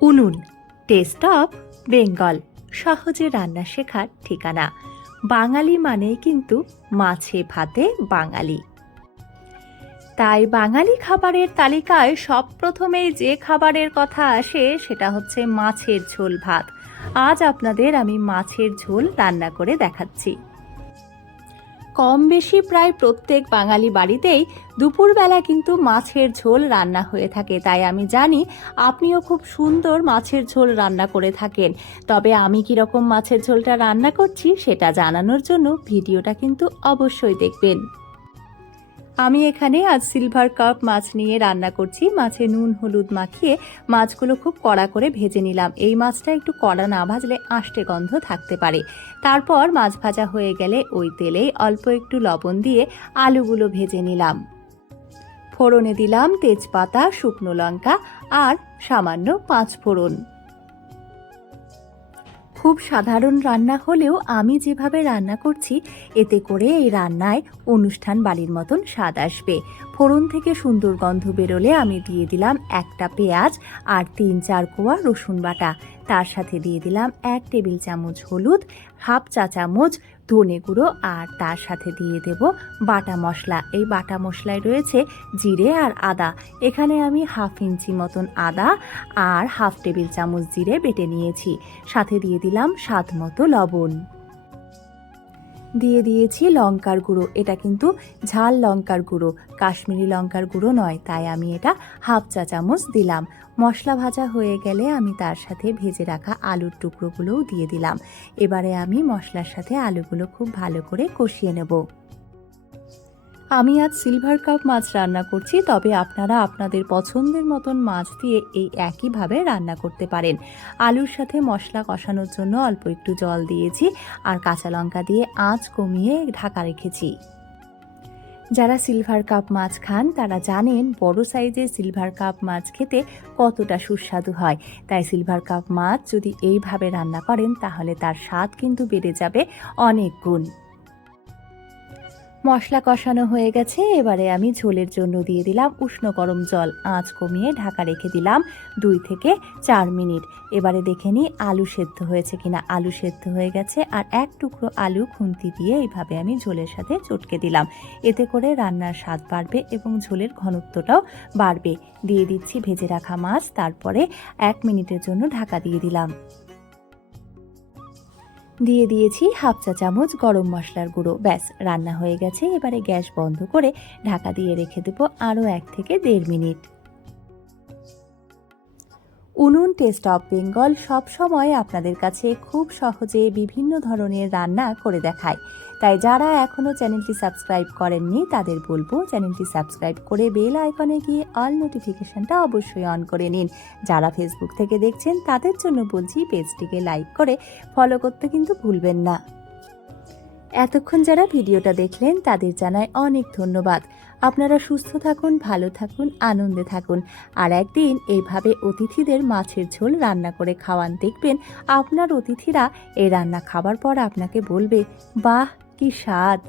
উনুন test of Bengal সহজে রান্না শেখার ঠিকানা। বাঙালি মানেই কিন্তু মাছে ভাতে বাঙালি। তাই বাঙালি খাবারের তালিকায় সব প্রথমেই যে খাবারের কথা আসে সেটা হচ্ছে মাছের ঝোল ভাত। আজ আপনাদের আমি মাছের ঝোল রান্না করে দেখাচ্ছি। কম বেশি প্রায় প্রত্যেক বাঙালি বাড়িতেই দুপুরবেলা কিন্তু মাছের ঝোল রান্না হয়ে থাকে, তাই আমি জানি আপনিও খুব সুন্দর মাছের ঝোল রান্না করে থাকেন। তবে আমি কীরকম মাছের ঝোলটা রান্না করছি সেটা জানানোর জন্য ভিডিওটা কিন্তু অবশ্যই দেখবেন। আমি এখানে আজ সিলভার কাপ মাছ নিয়ে রান্না করছি। মাছে নুন হলুদ মাখিয়ে মাছগুলো খুব কড়া করে ভেজে নিলাম। এই মাছটা একটু কড়া না ভাজলে আষ্টে গন্ধ থাকতে পারে। তারপর মাছ ভাজা হয়ে গেলে ওই তেলেই অল্প একটু লবণ দিয়ে আলুগুলো ভেজে নিলাম। ফোড়নে দিলাম তেজপাতা, শুকনো লঙ্কা আর সামান্য 5 ফোড়ন। খুব সাধারণ রান্না হলেও আমি যেভাবে রান্না করছি এতে করে এই রান্নায় অনুষ্ঠান বাড়ির মতন স্বাদ আসবে। ফোড়ন থেকে সুন্দর গন্ধ বেরোলে আমি দিয়ে দিলাম একটা পেঁয়াজ আর 3-4 কোয়া রসুন বাটা। তার সাথে দিয়ে দিলাম 1 টেবিল চামচ হলুদ, হাফ চা চামচ ধনে গুঁড়ো আর তার সাথে দিয়ে দেব বাটা মশলা। এই বাটা মশলায় রয়েছে জিরে আর আদা। এখানে আমি 1/2 ইঞ্চি মতন আদা আর 1/2 টেবিল চামচ জিরে বেটে নিয়েছি। সাথে দিয়ে দিলাম স্বাদ মতো লবণ। দিয়ে দিয়েছি লঙ্কার গুঁড়ো। এটা কিন্তু ঝাল লঙ্কার গুঁড়ো, কাশ্মীরি লঙ্কার গুঁড়ো নয়, তাই আমি এটা 1/2 চা চামচ দিলাম। মশলা ভাজা হয়ে গেলে আমি তার সাথে ভেজে রাখা আলুর টুকরোগুলোও দিয়ে দিলাম। এবারে আমি মশলার সাথে আলুগুলো খুব ভালো করে কষিয়ে নেব। আমি আজ সিলভার কাপ মাছ রান্না করছি, তবে আপনারা আপনাদের পছন্দের মতন মাছ দিয়ে এই একইভাবে রান্না করতে পারেন। আলুর সাথে মশলা কষানোর জন্য অল্প একটু জল দিয়েছি আর কাঁচা লঙ্কা দিয়ে আঁচ কমিয়ে ঢাকা রেখেছি। যারা সিলভার কাপ মাছ খান তারা জানেন বড় সাইজের সিলভার কাপ মাছ খেতে কতটা সুস্বাদু হয়। তাই সিলভার কাপ মাছ যদি এইভাবে রান্না করেন তাহলে তার স্বাদ কিন্তু বেড়ে যাবে অনেক গুণ। মশলা কষানো হয়ে গেছে, এবারে আমি ঝোলের জন্য দিয়ে দিলাম উষ্ণ গরম জল। আঁচ কমিয়ে ঢাকা রেখে দিলাম 2 থেকে 4 মিনিট। এবারে দেখে নিই আলু সেদ্ধ হয়েছে কিনা। আলু সেদ্ধ হয়ে গেছে আর 1 টুকরো আলু খুন্তি দিয়ে এইভাবে আমি ঝোলের সাথে চটকে দিলাম। এতে করে রান্নার স্বাদ বাড়বে এবং ঝোলের ঘনত্বটাও বাড়বে। দিয়ে দিচ্ছি ভেজে রাখা মাছ, তারপরে 1 মিনিটের জন্য ঢাকা দিয়ে দিলাম। দিয়ে দিয়েছি 1/2 চা চামচ গরম মশলার গুঁড়ো। ব্যাস, রান্না হয়ে গেছে। এবারে গ্যাস বন্ধ করে ঢাকা দিয়ে রেখে দেবো আরও 1 থেকে 1.5 মিনিট। উনুন টেস্ট অফ বেঙ্গল সবসময় আপনাদের কাছে খুব সহজে বিভিন্ন ধরনের রান্না করে দেখায়। তাই যারা এখনও চ্যানেলটি সাবস্ক্রাইব করেননি তাদের বলবো চ্যানেলটি সাবস্ক্রাইব করে বেল আইকনে গিয়ে অল নোটিফিকেশনটা অবশ্যই অন করে নিন। যারা ফেসবুক থেকে দেখছেন তাদের জন্য বলছি পেজটিকে লাইক করে ফলো করতে কিন্তু ভুলবেন না। এতক্ষণ যারা ভিডিওটা দেখলেন তাদের জানাই অনেক ধন্যবাদ। আপনারা সুস্থ থাকুন, ভালো থাকুন, আনন্দে থাকুন। আর একদিন এইভাবে অতিথিদের মাছের ঝোল রান্না করে খাওয়ান, দেখবেন আপনার অতিথিরা এই রান্না খাবার পর আপনাকে বলবে, বাহ কি স্বাদ।